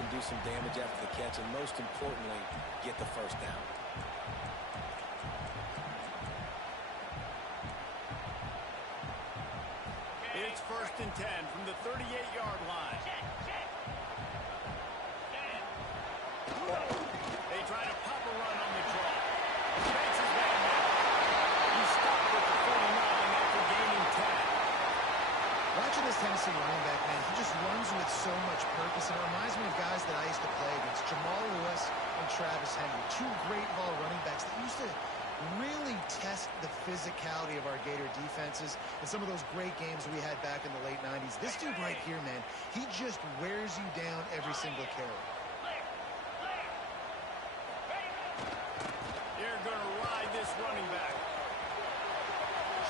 can do some damage after the catch, and most importantly, get the first down. It's 1st and 10 from the 38-yard line. They try to pop a run on the draw. Makes his man now. He's stopped at the 49 after gaining 10. Watching this Tennessee running back, man, he just runs with so much purpose, and it reminds me of guys that I used to play against, Jamal Lewis and Travis Henry, two great ball running backs that used to really test the physicality of our Gator defenses in some of those great games we had back in the late 90s. This dude right here, man, he just wears you down every single carry. They're going to ride this running back.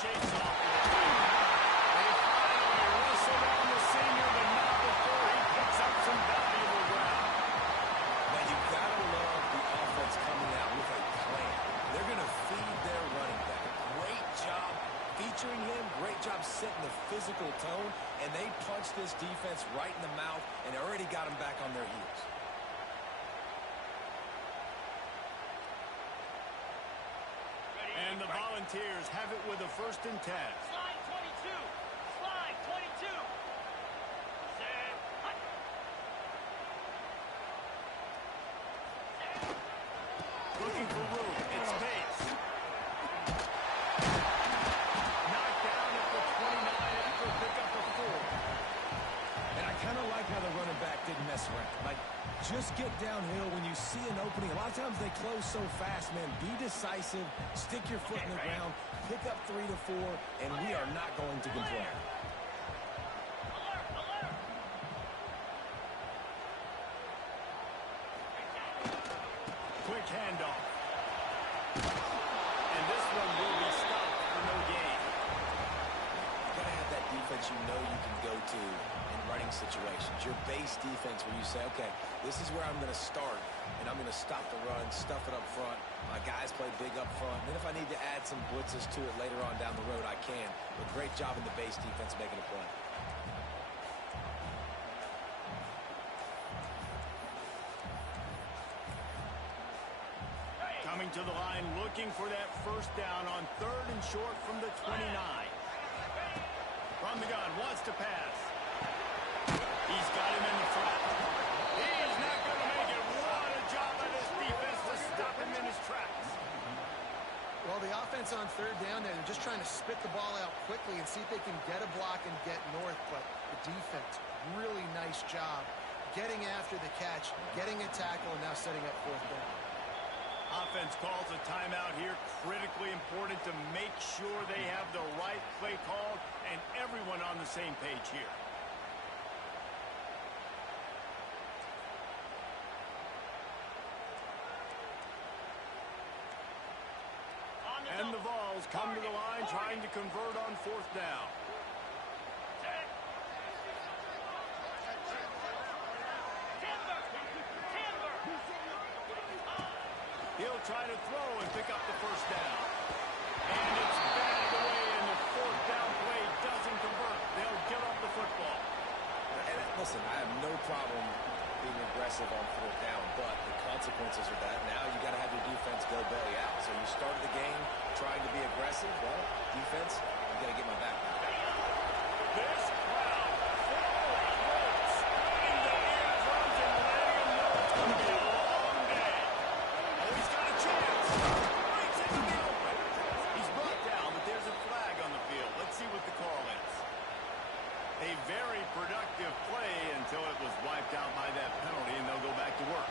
Shakes off. They finally wrestle down the senior, but not before he picks up some valuable ground. Now, you've got to love the offense coming out with a plan. They're going to feed their running back. Great job featuring him. Great job setting the physical tone. And they punched this defense right in the mouth and already got them back on their heels. And the Volunteers have it with a 1st and 10. Slide 22. Slide 22. Set. Hut. Looking for room. It's Bates. Knocked down at the 29 after a pickup of 4. And I kind of like how the running back didn't mess around. Like, just get downhill when you see an opening. A lot of times they close so fast, man. Be decisive, stick your foot in the ground, pick up 3 to 4, and we are not going to complain. Alert, alert. Quick handoff. And this one will be stopped for no gain. You got to have that defense you know you can go to in running situations. Your base defense where you say, okay, this is where I'm going to start, and I'm going to stop the run, stuff it up front. My guys play big up front. Then if I need to add some blitzes to it later on down the road, I can. But great job in the base defense making a play. Coming to the line, looking for that first down on 3rd and short from the 29. From the gun, wants to pass. He's got him in the flat. He's not going to make it. What a job by this defense to stop him in his tracks. Well, the offense on 3rd down there, they're just trying to spit the ball out quickly and see if they can get a block and get north. But the defense, really nice job getting after the catch, getting a tackle, and now setting up 4th down. Offense calls a timeout here. Critically important to make sure they have the right play called and everyone on the same page here. And the Vols come to the line trying to convert on 4th down. He'll try to throw and pick up the first down. And it's batted away, and the 4th down play doesn't convert. They'll give up the football. And listen, I have no problem being aggressive on 4th down, but the consequences of that, now you got to have your defense go belly out. So you started the game trying to be aggressive. Well, defense, you got to get my back. This crowd full in the eardrums and letting them know it's going to be a long day. Oh, he's got a chance. Breaks into the open. He's brought down, but there's a flag on the field. Let's see what the call is. A very productive play until it was wiped out by that penalty, and they'll go back to work.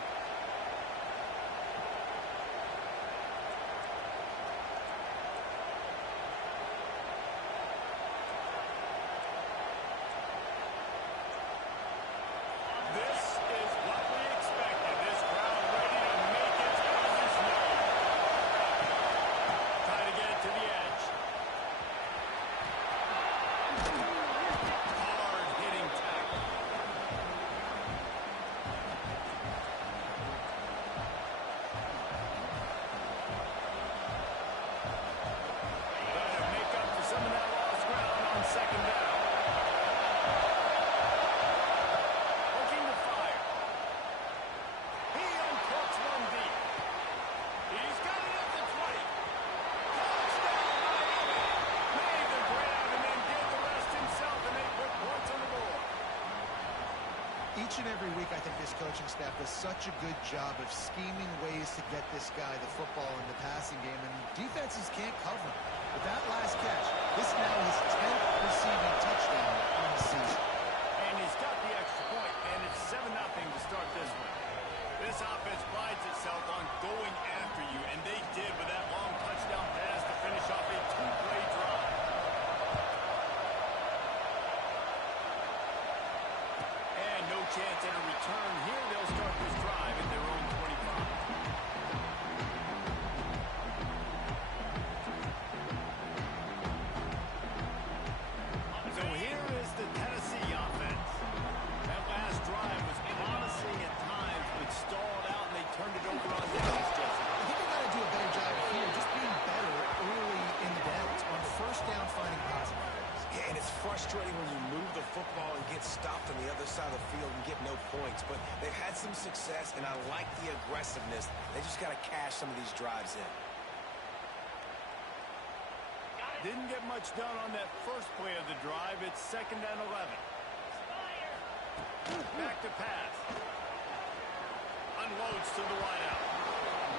and every week, I think this coaching staff does such a good job of scheming ways to get this guy the football in the passing game, and defenses can't cover him. With that last catch, this now his 10th receiving touchdown on the season. And he's got the extra point, and it's 7-0 to start this one. This offense prides itself on going after you, and they did with that long touchdown pass to finish off a two-play drive. And no chance at a return here. They'll start this drive at their own 25. So here is the Tennessee offense. That last drive was promising at times, but stalled out, and they turned it over on downs, Jesse. I think they got to do a better job here, just being better early in the downs on first down, finding positive plays. Yeah, and it's frustrating when you move the football and get stopped on the other side of the field and get no points. But they've had some success, and I like the aggressiveness. They just got to cash some of these drives in. Didn't get much done on that first play of the drive. It's 2nd and 11. Back to pass. Unloads to the wideout.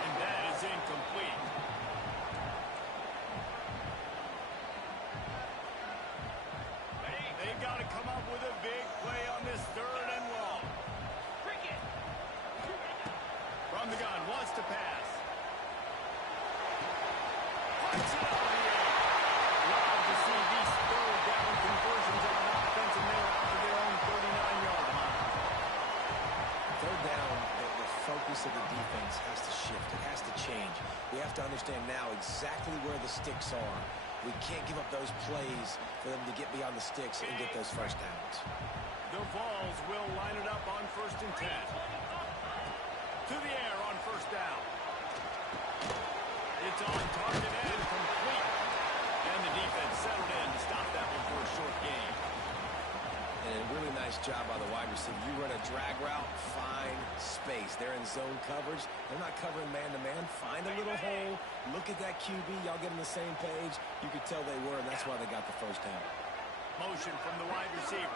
And that is incomplete. They've got to come up with a big play on this 3rd and long. From the gun, wants to pass. Fights it out of the air. Love to see these 3rd down conversions on offense, and they're out to their own 39-yard line. 3rd down, the focus of the defense has to shift. It has to change. We have to understand now exactly where the sticks are. We can't give up those plays for them to get beyond the sticks and get those first downs. The Vols will line it up on 1st and 10. To the air on 1st down. It's on target and complete. And the defense settled in to stop that one for a short gain. And a really nice job by the wide receiver. You run a drag route, find space. They're in zone coverage. They're not covering man-to-man. Find a little hole. Look at that QB. Y'all get on the same page. You could tell they were, and that's why they got the first down. Motion from the wide receiver.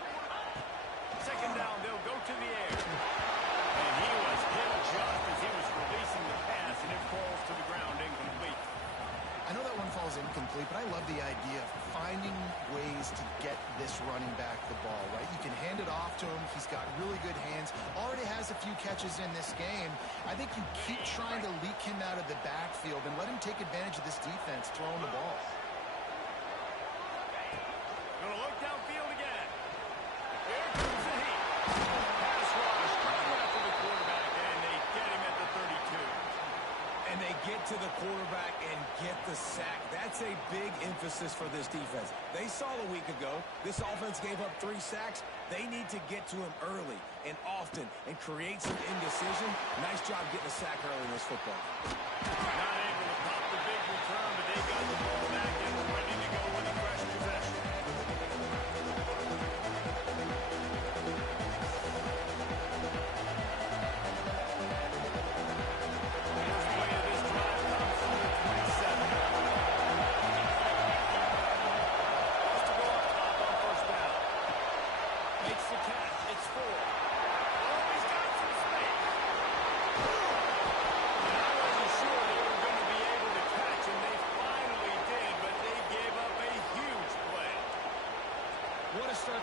2nd down, they'll go to the air. And he was hit just as he was releasing the pass, and it falls to the ground incomplete. I know that one falls incomplete, but I love the idea of finding ways to get this running back the ball, right? You can hand it off to him. He's got really good hands. Already has a few catches in this game. I think you keep trying to leak him out of the backfield and let him take advantage of this defense throwing the ball. Gonna look downfield again. Here comes the heat. Pass rush right after the quarterback, and they get him at the 32. And they get to the quarterback and get the sack. That's a big emphasis for this defense. They saw a week ago, this offense gave up 3 sacks. They need to get to him early and often and create some indecision. Nice job getting a sack early in this football. Not able to pop the big return, but they got the ball back and ready to go with a fresh possession.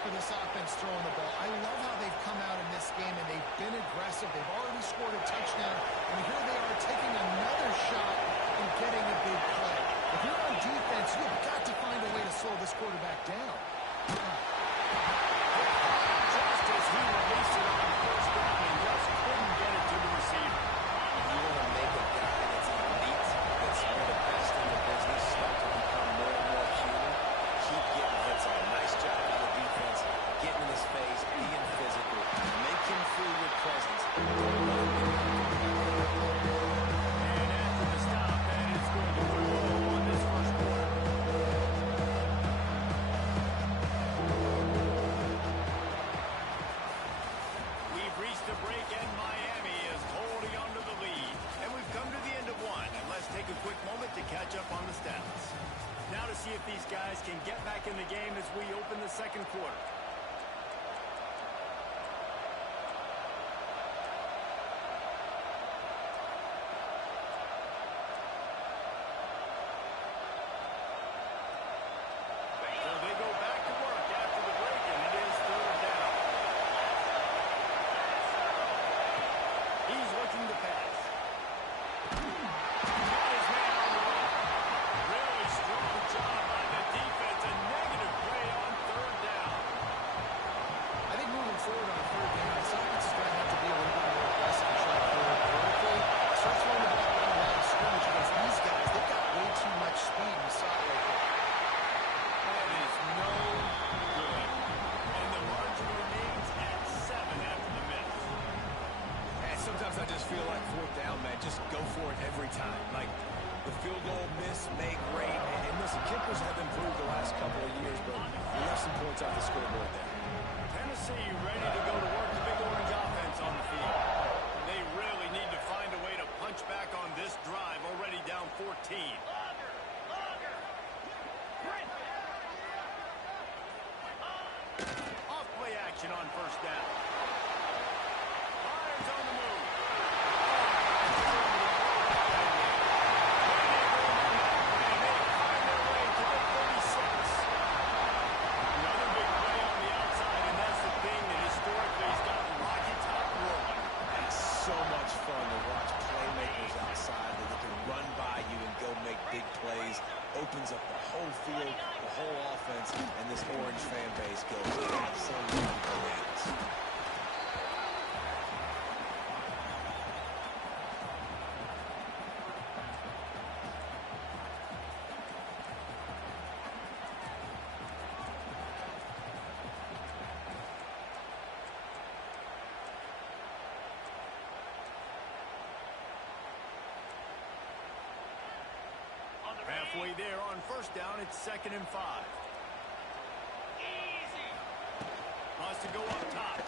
For this offense throwing the ball. I love how they've come out in this game and they've been aggressive. They've already scored a touchdown, and here they are taking another shot and getting a big play. If you're on defense, you've got to find a way to slow this quarterback down. Just as he released it on 1st down and just couldn't get it to the receiver. You want to make a guy that's elite, that's one of the best in the business, start to become more and more human. Keep getting hits on. Nice job by the defense, getting in his face, being physical. Make him feel your presence. Don't let him get And after the stop, that is going to put a low on this 1st quarter. We've reached a break, and Miami is holding on to the lead. And we've come to the end of one. And let's take a quick moment to catch up on the stats. Now to see if these guys can get back in the game as we open the 2nd quarter. fourth down, man, just go for it every time. Like, the field goal miss, make, rate. And listen, kickers have improved the last couple of years, but we left some points off the scoreboard there. Tennessee ready to go to work the Big Orange offense on the field. They really need to find a way to punch back on this drive, already down 14. Off play action on first down. Lions on the move. Another big play on the outside, and that's the thing that historically has got Rocky Top rolling. It's so much fun to watch playmakers outside that they can run by you and go make big plays. Opens up the whole field, the whole offense, and this Orange fan base goes absolutely bananas. Halfway there on first down, it's 2nd and 5. Wants to go up top.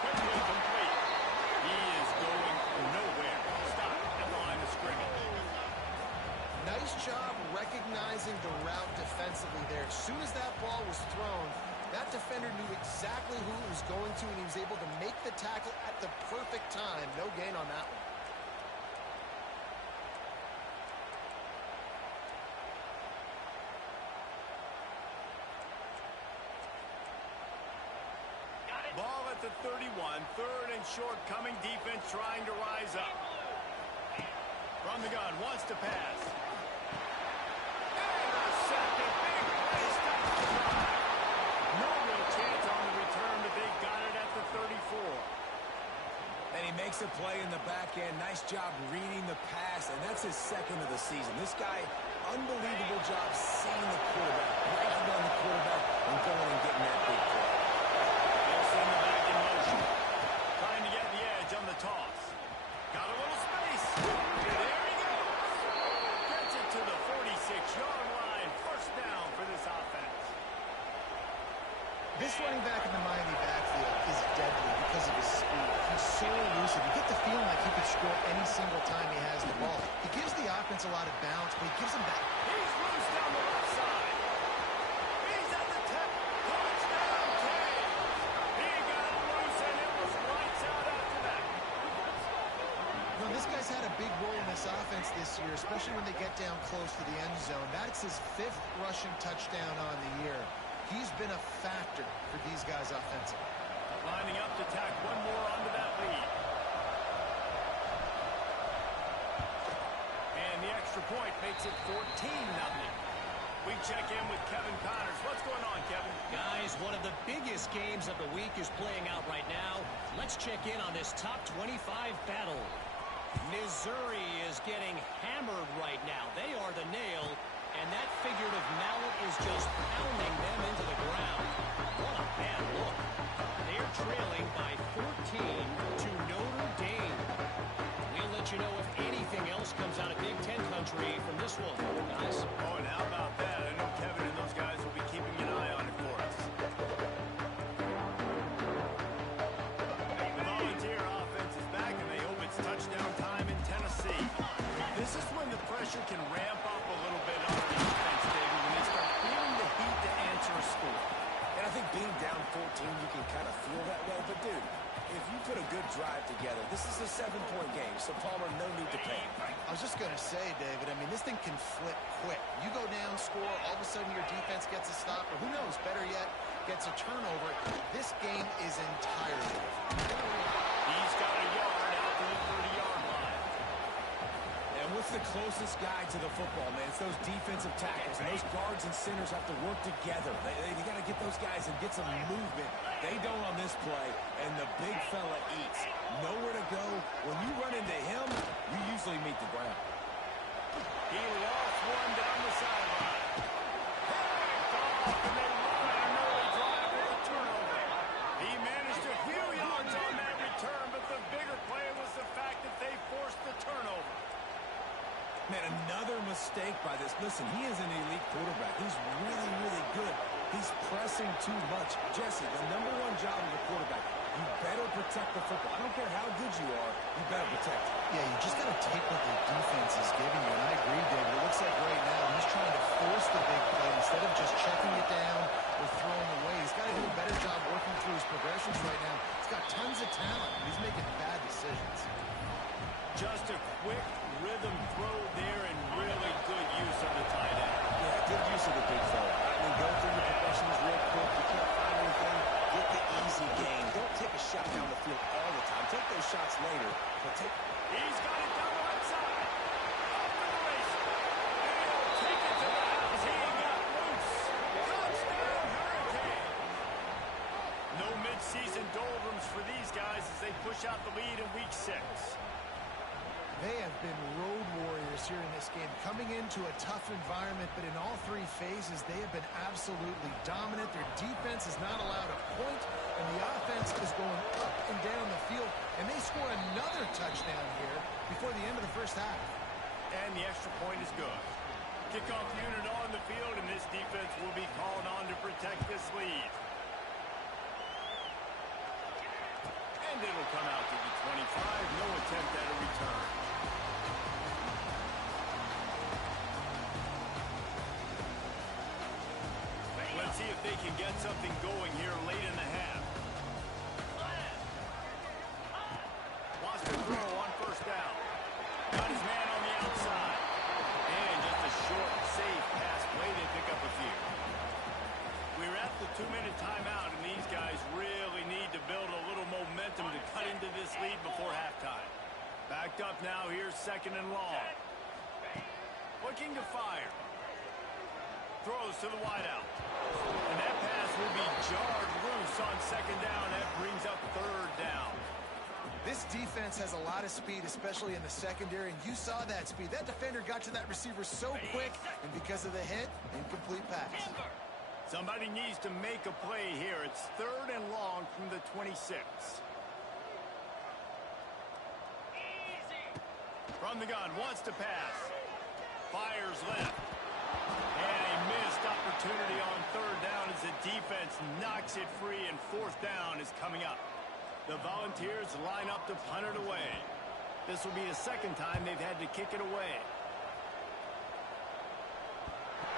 Quickly complete. He is going nowhere. Stop at the line of scrimmage. Nice job recognizing the route defensively there. As soon as that ball was thrown, that defender knew exactly who it was going to, and he was able to make the tackle at the perfect time. No gain on that one. Ball at the 31, 3rd and short, coming defense trying to rise up. From the gun, wants to pass. Intercepted, big play, stops the drive. No real chance on the return, but they got it at the 34. And he makes a play in the back end. Nice job reading the pass, and that's his 2nd of the season. This guy, unbelievable job seeing the quarterback, breaking down the quarterback, and going and getting that big play. Send the back in motion. Trying to get the edge on the toss. Got a little space. There he goes. Gets it to the 46-yard line. First down for this offense. This running back in the Miami backfield is deadly because of his speed. He's so elusive. You get the feeling like he could score any single time he has the ball. He gives the offense a lot of balance, but he gives them that. He's loose down the left side. He's at the tip. Touchdown, Canes. He got it loose, and it was lights out after that. Well, this guy's had a big role in this offense this year, especially when they get down close to the end zone. That's his 5th rushing touchdown on the year. He's been a factor for these guys offensively. Lining up to tack one more onto that lead. And the extra point makes it 14-0. We check in with Kevin Connors. What's going on, Kevin? Guys, one of the biggest games of the week is playing out right now. Let's check in on this top 25 battle. Missouri is getting hammered right now. They are the nail, and that figurative mallet is just pounding them into the ground. What a bad look. They're trailing by 14 to Notre Dame. We'll let you know if anything else comes out of Big Ten country from this one, guys. Oh, and how about that? I know Kevin and those guys will be keeping an eye on it for us. The Volunteer offense is back, and they hope it's touchdown time in Tennessee. This is when the pressure can ramp up a little bit on the defense, David, when they start feeling the heat to answer a score. And I think being down 14, you can kind of feel that way. But, dude, if you put a good drive together, this is a 7-point game, so Palmer, no need to panic. I was just going to say, David, I mean, this thing can flip quick. You go down, score, all of a sudden your defense gets a stop, or who knows, better yet, gets a turnover. This game is entirely different. He's got a yard out to the 30-yard line. And what's the closest guy to the football, man? It's those defensive tackles. And those guards and centers have to work together. They got to get those guys and get some movement. They don't on this play, and the big fella eats. Nowhere to go. When you run into him, you usually meet the ground. He lost one down the sideline. Picked off, and they run an early drive with a turnover. He managed a few yards on that return, but the bigger play was the fact Man, another mistake by this. Listen, he is an elite quarterback. He's really, really good. He's pressing too much. Jesse, the #1 job of a quarterback, you better protect the football. I don't care how good you are, you better protect it. Yeah, you just got to take what the defense is giving you. And I agree, David. It looks like right now he's trying to force the big play instead of just checking it down or throwing away. He's got to do a better job working through his progressions right now. He's got tons of talent. He's making bad decisions. Just a quick rhythm throw there and really good use of the tight end. Yeah, good use of the big fella. I mean, go through your progressions real quick. You can't find anything. Get the easy gain. Don't take a shot down the field all the time. Take those shots later, but take... He's got it down the right side. Off to the races. And he'll take it to the house. He got loose. Touchdown, Hurricane. No midseason doldrums for these guys as they push out the lead in Week 6. They have been road warriors here in this game, coming into a tough environment, but in all three phases, they have been absolutely dominant. Their defense is not allowed a point, and the offense is going up and down the field, and they score another touchdown here before the end of the first half. And the extra point is good. Kickoff unit on the field, and this defense will be called on to protect this lead. And it'll come out to the 25. No attempt at a return. Let's see if they can get something going here late in the half. Wants to throw on first down. Got his man on the outside. And just a short, safe pass play to pick up a few. We're at the 2-minute timeout, and these guys really need to build a little momentum to cut into this lead before halftime. Backed up now, here's 2nd and long. Looking to fire. Throws to the wideout. And that pass will be jarred loose on 2nd down. That brings up 3rd down. This defense has a lot of speed, especially in the secondary, and you saw that speed. That defender got to that receiver so quick, and because of the hit, incomplete pass. Somebody needs to make a play here. It's 3rd and long from the 26. From the gun, wants to pass. Fires left. And a missed opportunity on 3rd down as the defense knocks it free, and 4th down is coming up. The Volunteers line up to punt it away. This will be the 2nd time they've had to kick it away.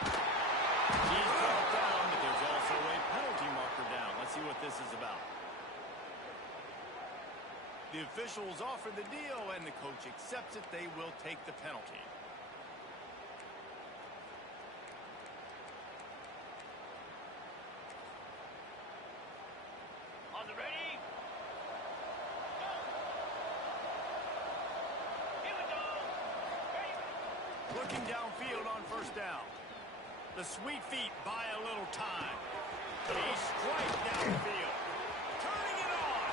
He's brought down, but there's also a penalty marker down. Let's see what this is about. The officials offer the deal, and the coach accepts it. They will take the penalty. On the ready. Go. Here we go. Ready. Looking downfield on 1st down. The sweet feet buy a little time. He strikes downfield. Turning it on.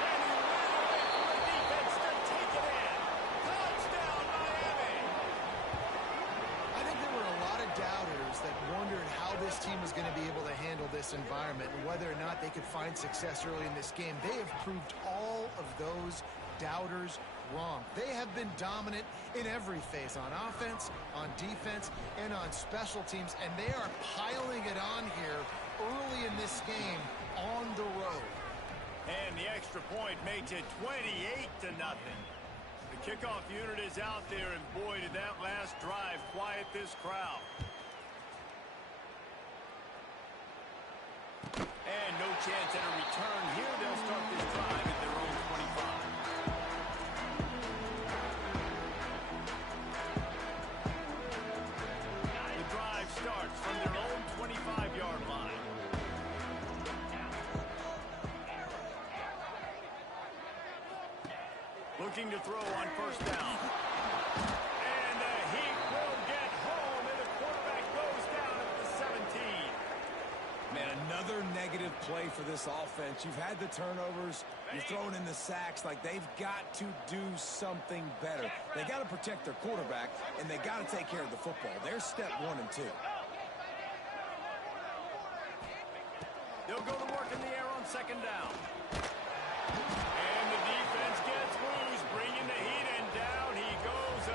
And he ran away from the defense to take it in. Touchdown, Miami. I think there were a lot of doubters that wondered how this team was going to be able to handle this environment and whether or not they could find success early in this game. They have proved all of those doubters wrong. They have been dominant in every phase, on offense, on defense, and on special teams, and they are piling it on here early in this game on the road. And the extra point makes it 28-0. The kickoff unit is out there, and boy, did that last drive quiet this crowd. And no chance at a return here. They'll start this drive at their own 25. The drive starts from their own 25-yard line. Looking to throw on 1st down. And he will get home, and the quarterback goes down at the 17. Man, another negative play for this offense. You've had the turnovers. You're throwing in the sacks. Like, they've got to do something better. They got to protect their quarterback, and they got to take care of the football. They're step 1 and 2. They'll go to work in the air on 2nd down. And the defense gets loose, bringing the heat, and down he goes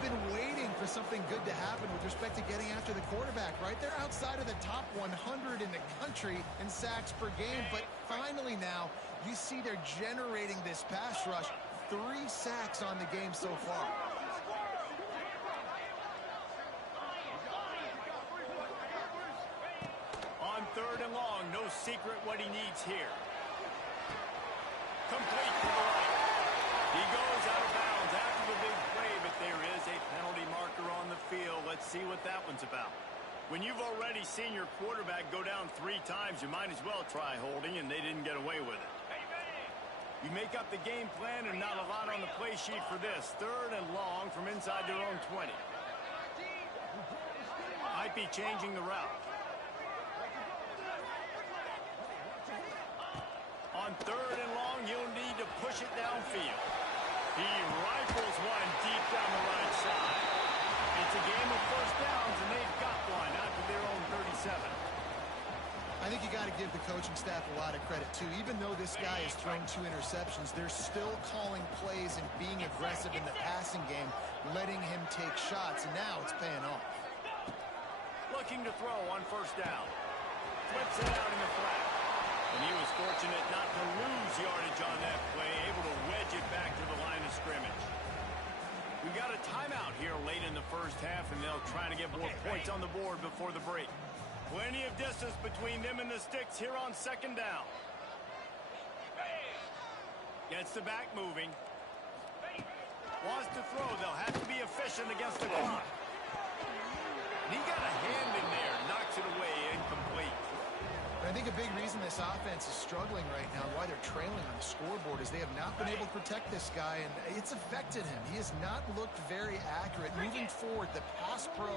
they've been waiting for something good to happen with respect to getting after the quarterback, right? They're outside of the top 100 in the country in sacks per game, but finally now you see they're generating this pass rush. 3 sacks on the game so far. On 3rd and long, no secret what he needs here. Complete to the right. He goes out of bounds after the big play, but there is a penalty marker on the field. Let's see what that one's about. When you've already seen your quarterback go down 3 times, you might as well try holding, and they didn't get away with it. You make up the game plan, and not a lot on the play sheet for this. 3rd and long from inside their own 20. Might be changing the route. On 3rd and long, he'll need to push it downfield. He rifles one deep down the right side. It's a game of first downs, and they've got one out to their own 37. I think you got to give the coaching staff a lot of credit, too. Even though this guy has thrown 2 interceptions, they're still calling plays and being aggressive in the passing game, letting him take shots, and now it's paying off. Looking to throw on first down. Flips it out in the flat. And he was fortunate not to lose yardage on that play, able to wedge it back to the line of scrimmage. We've got a timeout here late in the first half, and they'll try to get more points on the board before the break. Plenty of distance between them and the sticks here on 2nd down. Gets the back moving. Wants to throw. They'll have to be efficient against the clock. And he got a hand in there. Knocks it away. Incomplete. I think a big reason this offense is struggling right now, why they're trailing on the scoreboard, is they have not been able to protect this guy, and it's affected him. He has not looked very accurate. Moving forward, the pass pro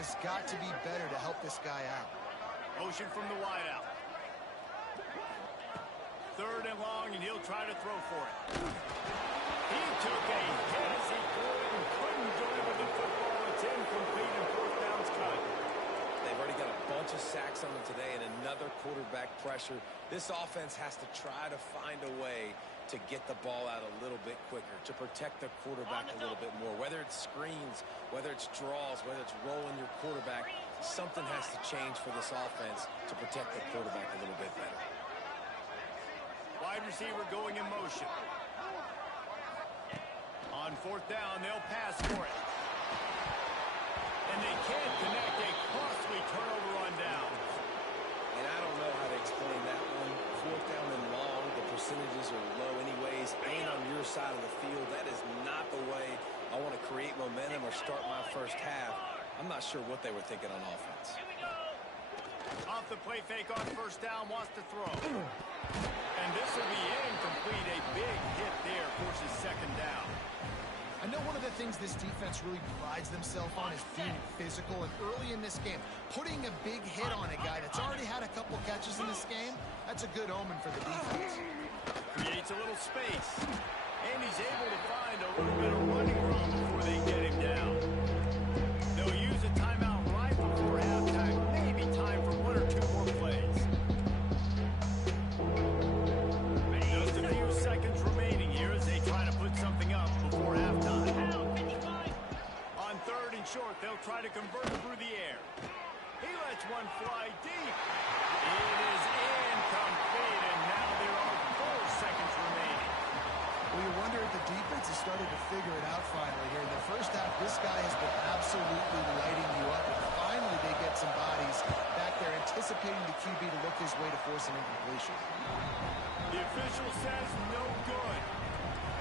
has got to be better to help this guy out. Motion from the wide out. 3rd and long, and he'll try to throw for it. He took a hit as he threw it and couldn't deliver the football. It's incomplete and 4th down's cut. They've already got a bunch of sacks on them today and another quarterback pressure. This offense has to try to find a way to get the ball out a little bit quicker, to protect the quarterback a little bit more. Whether it's screens, whether it's draws, whether it's rolling your quarterback, something has to change for this offense to protect the quarterback a little bit better. Wide receiver going in motion. On 4th down, they'll pass for it. And they can't connect. A costly turnover on down. And I don't know how to explain that one. 4th down and long, the percentages are low anyways. Ain't on your side of the field. That is not the way I want to create momentum or start my first half. I'm not sure what they were thinking on offense. Off the play fake on 1st down, wants to throw. And this will be incomplete. A big hit there forces 2nd down. I know one of the things this defense really prides themselves on is being physical, and early in this game, putting a big hit on a guy that's already had a couple catches in this game, that's a good omen for the defense. Creates a little space, and he's able to find a little bit of running room before they get him down. They'll use a timeout right before halftime, maybe time for 1 or 2 more plays. Just a few seconds remaining here as they try to put something up before halftime. On 3rd and short, they'll try to convert through the air. He lets one fly deep. It is incomplete, and now there are 4 seconds remaining. Well, you wonder if the defense has started to figure it out finally here. In the first half, this guy has been absolutely lighting you up, and finally they get some bodies back there anticipating the QB to look his way to force an incompletion. The official says no good.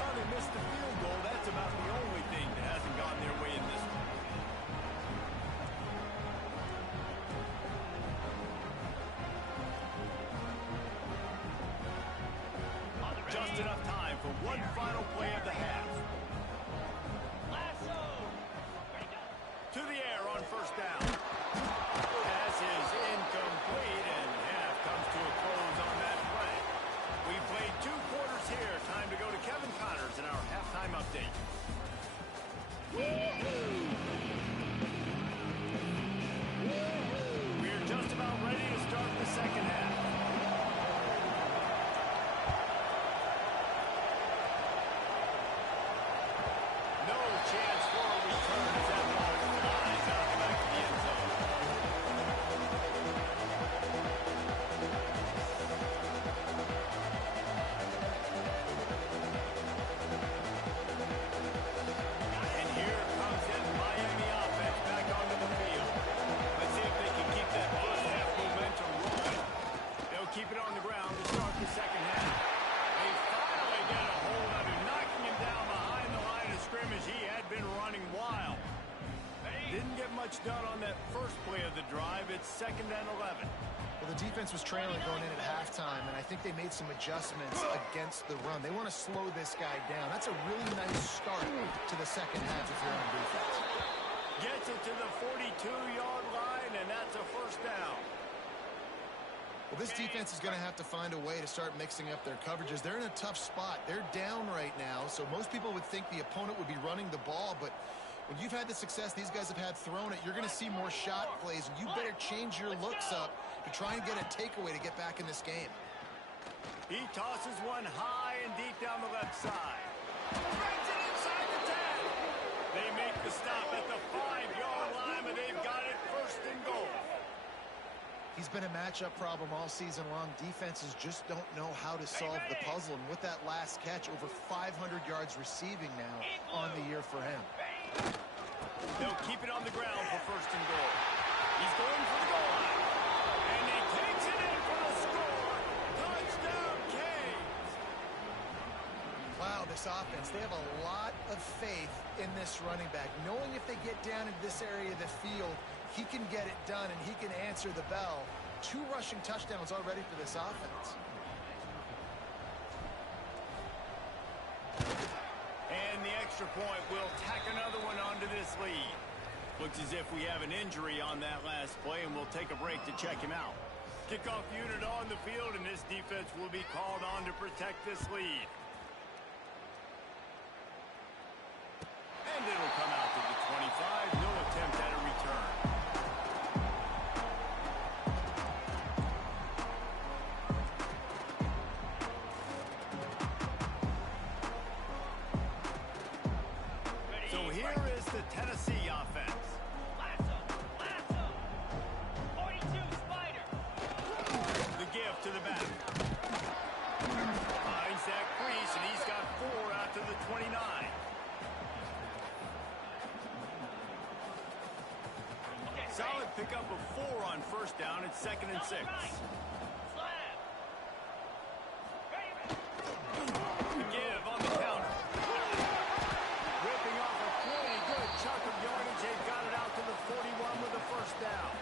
Oh, they missed the field goal. That's about the only thing that hasn't gone their way in this one. Just enough time for one final play of the half. To the air on 1st down. Pass is incomplete, and half comes to a close on that play. We played 2 quarters here. Time to go to Kevin Connors in our halftime update. We're just about ready to start the 2nd half. No chance for a return touchdown on that first play of the drive. It's 2nd and 11. Well, the defense was trailing going in at halftime, and I think they made some adjustments against the run. They want to slow this guy down. That's a really nice start to the second half if you're on defense. Gets it to the 42-yard line, and that's a first down. Well, this defense is going to have to find a way to start mixing up their coverages. They're in a tough spot. They're down right now, so most people would think the opponent would be running the ball, but when you've had the success these guys have had throwing it, you're going to see more shot plays, and you better change your looks up to try and get a takeaway to get back in this game. He tosses one high and deep down the left side. Brings it inside the 10. They make the stop at the 5-yard line, but they've got it 1st and goal. He's been a matchup problem all season long. Defenses just don't know how to solve the puzzle, and with that last catch, over 500 yards receiving now on the year for him. They'll keep it on the ground for 1st and goal. He's going for the goal line. And he takes it in for the score. Touchdown, Canes. Wow, this offense, they have a lot of faith in this running back. Knowing if they get down into this area of the field, he can get it done and he can answer the bell. 2 rushing touchdowns already for this offense. And the extra point will tack another one onto this lead. Looks as if we have an injury on that last play, and we'll take a break to check him out. Kickoff unit on the field, and this defense will be called on to protect this lead. And it'll come out to the 25. No attempt at a return. So here is the Tennessee offense. Lasso, lasso. 42 Spider. The give to the back. Finds that crease, and he's got 4 out to the 29. Solid pickup of 4 on 1st down. It's 2nd and 6. Slam. The give on the counter. Ripping off a pretty good chunk of yardage. They've got it out to the 41 with a 1st down.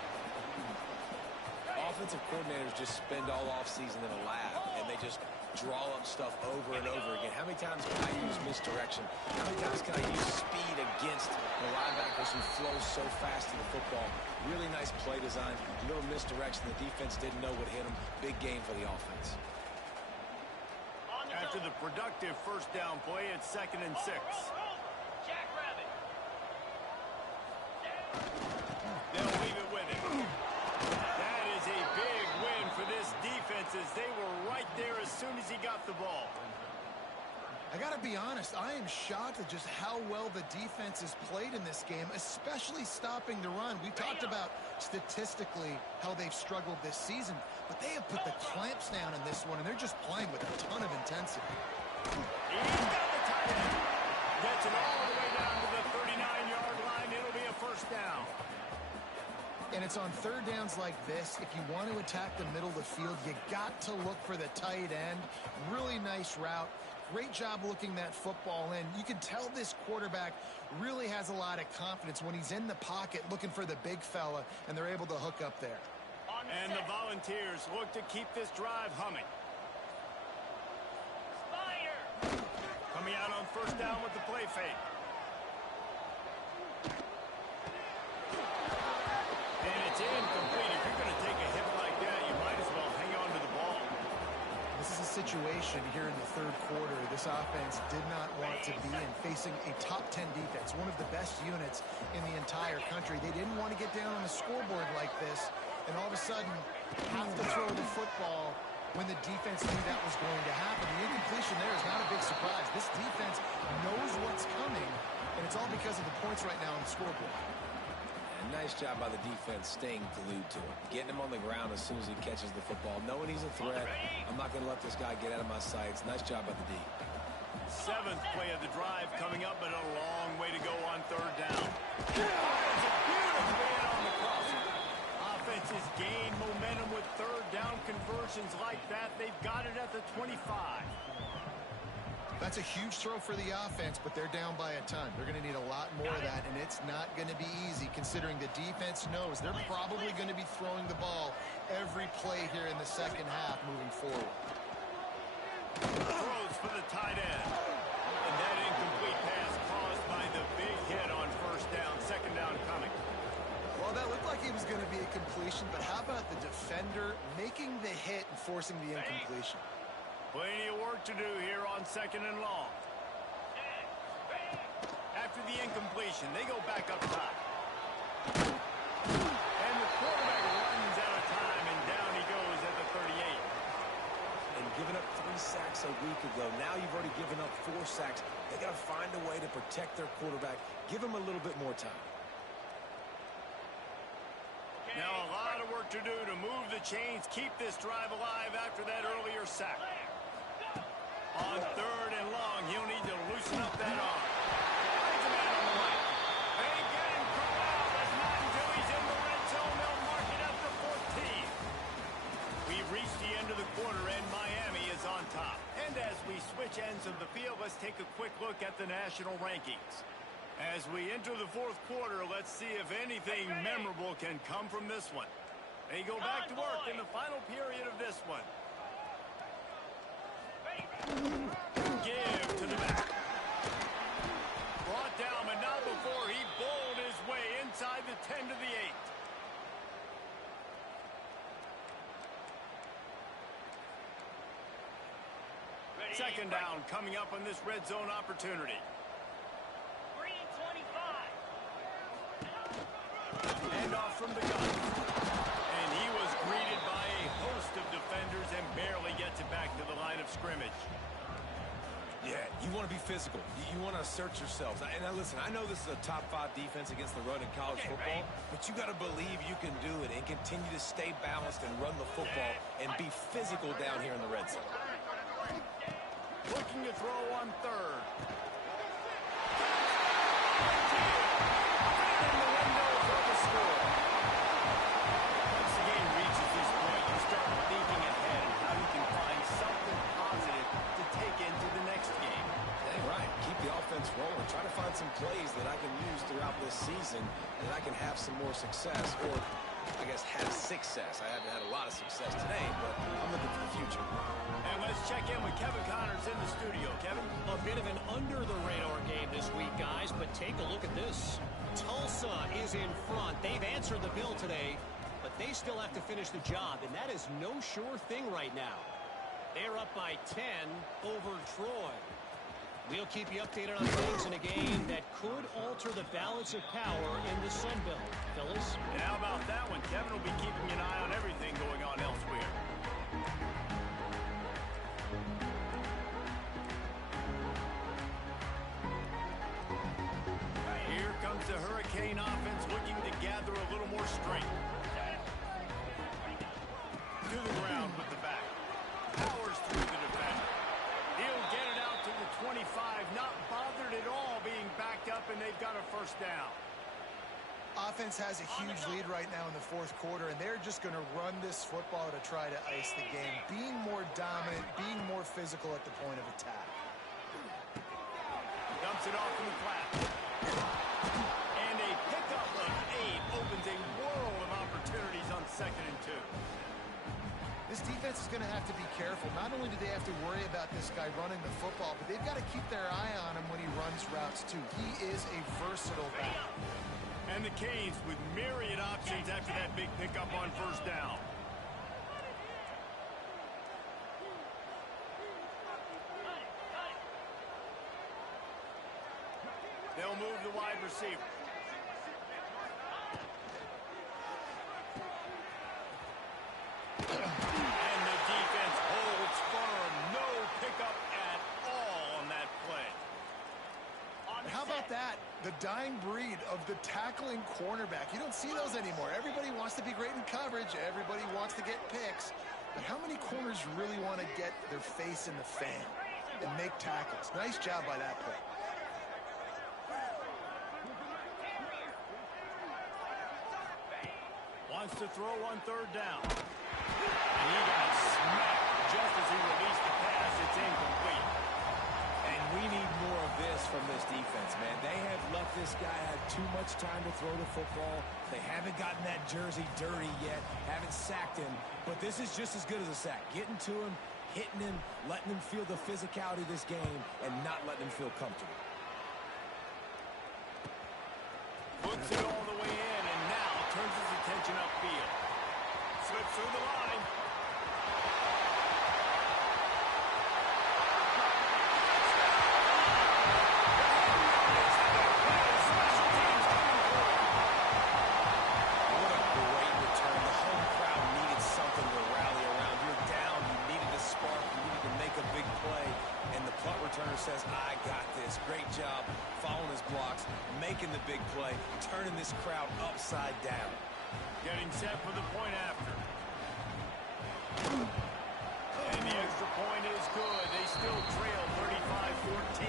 Offensive coordinators just spend all offseason in a lab, and they just draw up stuff over and over again. How many times can I use misdirection? How many times can I use speed against the linebackers who flow so fast to the football? Really nice play design, a little misdirection. The defense didn't know what hit them. Big game for the offense. After the productive 1st down play, it's 2nd and 6. Jackrabbit. They'll leave it with him. That is a big win for this defense as they were right there as soon as he got the ball. I got to be honest, I am shocked at just how well the defense has played in this game, especially stopping the run. We talked about statistically how they've struggled this season, but they have put the clamps down in this one, and they're just playing with a ton of intensity. He's got the tight end. Gets it all the way down to the 39-yard line. It'll be a 1st down. And it's on 3rd downs like this. If you want to attack the middle of the field, you got to look for the tight end. Really nice route. Great job looking that football in. You can tell this quarterback really has a lot of confidence when he's in the pocket looking for the big fella, and they're able to hook up there. And the Volunteers look to keep this drive humming. Spider. Coming out on 1st down with the play fake. And it's incomplete. If you're going to take a hit like that, you might as well hang on to the ball. This is a situation here in the 3rd quarter this offense did not want to be in, facing a top 10 defense, one of the best units in the entire country. They didn't want to get down on the scoreboard like this and all of a sudden have to throw the football when the defense knew that was going to happen. The incompletion there is not a big surprise. This defense knows what's coming, and it's all because of the points right now on the scoreboard. And nice job by the defense staying glued to him, getting him on the ground as soon as he catches the football, knowing he's a threat. I'm not going to let this guy get out of my sights. Nice job by the D. 7th play of the drive coming up, but a long way to go on 3rd down. Fires it beautifully in on the crosser. Offenses gain momentum with 3rd down conversions like that. They've got it at the 25. That's a huge throw for the offense, but they're down by a ton. They're going to need a lot more of that, and it's not going to be easy considering the defense knows they're probably going to be throwing the ball every play here in the second half moving forward. Throws for the tight end. And that incomplete pass caused by the big hit on first down. Second down coming. Well, that looked like it was going to be a completion, but how about the defender making the hit and forcing the incompletion? Plenty of work to do here on second and long. After the incompletion, they go back up top. And the quarterback runs out of time, and down he goes at the 38. And giving up 3 sacks a week ago, now you've already given up 4 sacks. They got to find a way to protect their quarterback. Give him a little bit more time. Now a lot of work to do to move the chains, keep this drive alive after that earlier sack. On third and long, he'll need to loosen up that arm. Finds a man on the right. They get him corralled, but not until he's in the red zone. They'll mark it up for 14. We've reached the end of the quarter, and Miami is on top. And as we switch ends of the field, let's take a quick look at the national rankings. As we enter the fourth quarter, let's see if anything memorable can come from this one. They go back to work in the final period of this one. Give to the back. Brought down, but not before he bowled his way inside the 10 to the 8. Second down coming up on this red zone opportunity. Green 25. Hand off from the gun. And he was greeted by a host of defenders and barely gets it back to the line of scrimmage. Yeah, you want to be physical. You want to assert yourselves. And now listen, I know this is a top 5 defense against the run in college football, but you got to believe you can do it and continue to stay balanced and run the football and be physical down here in the red zone. Looking to throw on third. In the window for the score. Once the game reaches this point, you start thinking ahead of how you can find something positive to take into the next game. Hey, right. Keep the offense rolling. Try to find some plays that I can use throughout this season that I can have some more success, or I guess have success. I haven't had a lot of success today, but I'm looking for the future. And let's check in with Kevin Connors in the studio. Kevin? A bit of an under-the-radar game this week, guys, but take a look at this. Tulsa is in front. They've answered the bill today, but they still have to finish the job, and that is no sure thing right now. They're up by 10 over Troy. We'll keep you updated on things in a game that could alter the balance of power in the Sun Belt. Fellas? And how about that one? Kevin will be keeping an eye on everything going on elsewhere. Here comes the Hurricane offense looking to gather a little more strength. To the ground with the back. Powers through the defender. He'll get it out to the 25. Not bothered at all being backed up, and they've got a first down. Offense has a huge lead right now in the fourth quarter, and they're just going to run this football to try to ice the game. Being more dominant, being more physical at the point of attack. Dumps it off in the flat. And a pickup of 8 opens a world of opportunities on 2nd and 2. This defense is going to have to be careful. Not only do they have to worry about this guy running the football, but they've got to keep their eye on him when he runs routes too. He is a versatile back. And the Canes with myriad options after that big pickup on first down. They'll move the wide receiver. And the defense holds firm. No pickup at all on that play. How about that? The dying breed of the tackling cornerback. You don't see those anymore. Everybody wants to be great in coverage. Everybody wants to get picks. But how many corners really want to get their face in the fan and make tackles? Nice job by that play. Wants to throw on third down. And he got smacked just as he released the pass. It's incomplete. And this defense, man. They have let this guy have too much time to throw the football. They haven't gotten that jersey dirty yet, haven't sacked him, but this is just as good as a sack. Getting to him, hitting him, letting him feel the physicality of this game, and not letting him feel comfortable. Puts it all the way in, and now turns his attention upfield. Slips through the line. What a great return. The home crowd needed something to rally around. You're down. You needed a spark. You needed to make a big play. And the punt returner says, I got this. Great job following his blocks, making the big play, turning this crowd upside down. Getting set for the point after. And the extra point is good. They still trail 35-14.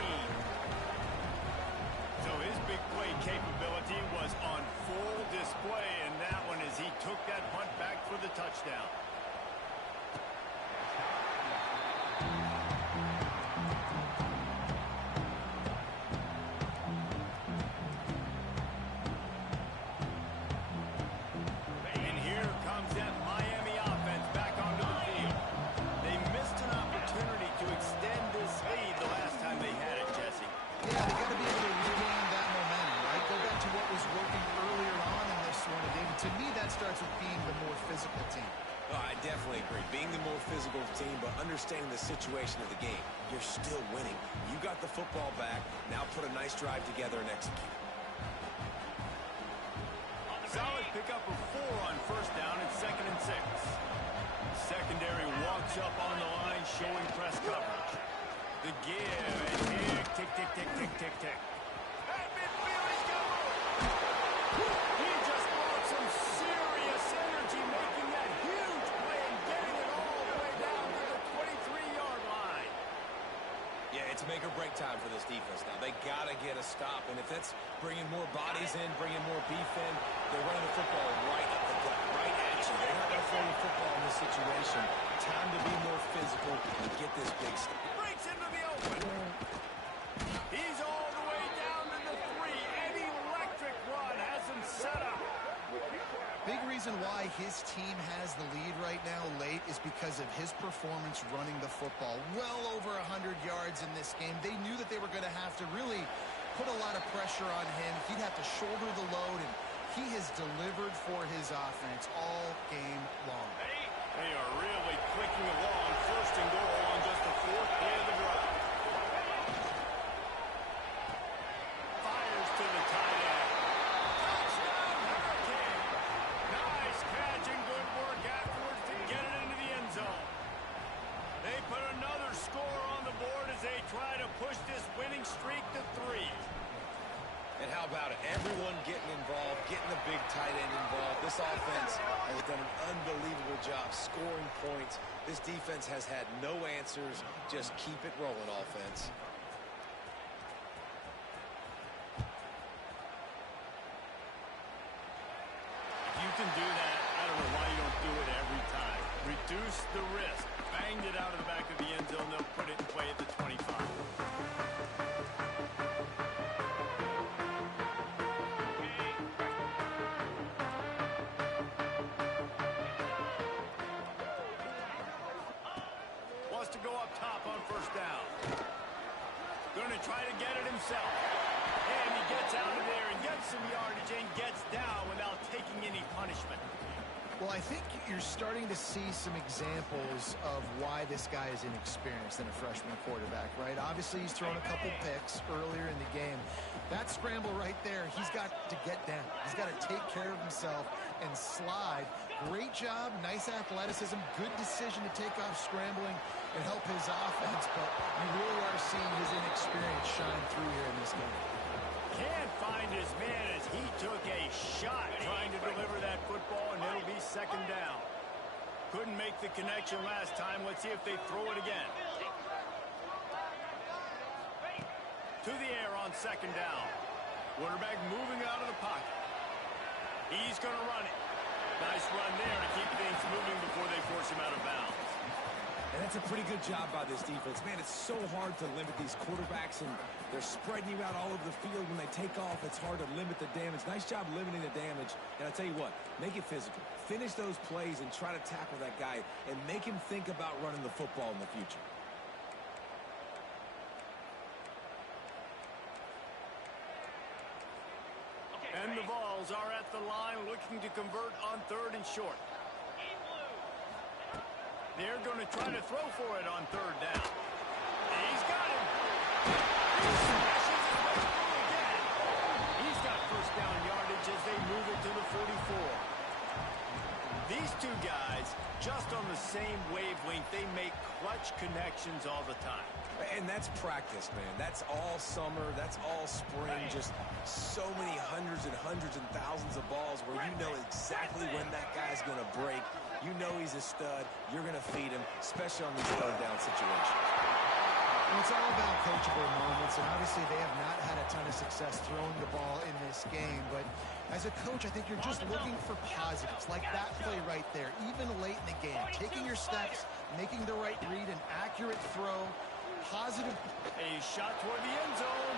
So his big play capability was on full display in that one as he took that punt back for the touchdown. And here comes that Miami offense back onto the field. They missed an opportunity to extend this lead the last time they had it, Jesse. Yeah, they got to be able to regain that momentum, right? Go back to what was working earlier on in this one. And David, to me, that starts with being the more physical team. Oh, I definitely agree. Being the more physical team, but understanding the situation of the game. You're still winning. You got the football back. Now put a nice drive together and execute. Solid pickup of 4 on first down and 2nd and 6. Secondary walks up on the line, showing press coverage. The give, and tick, tick, tick, tick, tick, tick. At midfield, he's got one. He just brought some serious energy, making that huge play and getting it all the way down to the 23-yard line. Yeah, it's make or break time for this defense now. They got to get a stop, and if that's bringing more bodies in, bringing more beef in, they're running the football right up the gut, right at you. They're not going to throw the football in this situation. Time to be more physical and get this big stop. Breaks into the open. He's all the way down to the 3. An electric run has him set up. Big reason why his team has the lead right now late is because of his performance running the football. Well over 100 yards in this game. They knew that they were going to have to really put a lot of pressure on him. He'd have to shoulder the load, and he has delivered for his offense all game long. They are really clicking along. 1st and goal on just the 4th play of the drive. Fires to the tight end. Touchdown, Hurricane. Nice catch and good work afterwards to get it into the end zone. They put another score on the board as they try to push this winning streak to 3. And how about it? Everyone getting involved, getting the big tight end involved. This offense has done an unbelievable job scoring points. This defense has had no answers. Just keep it rolling, offense. If you can do that, I don't know why you don't do it every time. Reduce the risk. Banged it out of the back of the end zone. They'll put it in play at the 25. To go up top on first down. Going to try to get it himself. And he gets out of there and gets some yardage and gets down without taking any punishment. Well, I think you're starting to see some examples of why this guy is inexperienced in a freshman quarterback, right? Obviously, he's thrown a couple picks earlier in the game. That scramble right there, he's got to get down. He's got to take care of himself and slide. Great job, nice athleticism, good decision to take off scrambling and help his offense, but you really are seeing his inexperience shine through here in this game. Can't find his man as he took a shot trying to deliver that football, and it'll be 2nd down. Couldn't make the connection last time. Let's see if they throw it again. To the air on 2nd down. Quarterback moving out of the pocket. He's going to run it. Nice run there to keep things moving before they force him out of bounds. And that's a pretty good job by this defense. Man, it's so hard to limit these quarterbacks, and they're spreading you out all over the field. When they take off, it's hard to limit the damage. Nice job limiting the damage. And I tell you what, make it physical. Finish those plays and try to tackle that guy and make him think about running the football in the future. And the Vols are at the line looking to convert on 3rd and short. They're going to try to throw for it on 3rd down. He's got him. He smashes his way through again. He's got 1st down yardage as they move it to the 44. These two guys, just on the same wavelength, they make clutch connections all the time. And that's practice, man. That's all summer. That's all spring. Just so many hundreds and thousands of balls where you know exactly when that guy's going to break. You know he's a stud. You're going to feed him, especially on these 3rd down situations. And it's all about coachable moments, and obviously they have not had a ton of success throwing the ball in this game. But as a coach, I think you're just looking for positives, like that play right there, even late in the game. Taking your steps, making the right read, an accurate throw, positive. A shot toward the end zone.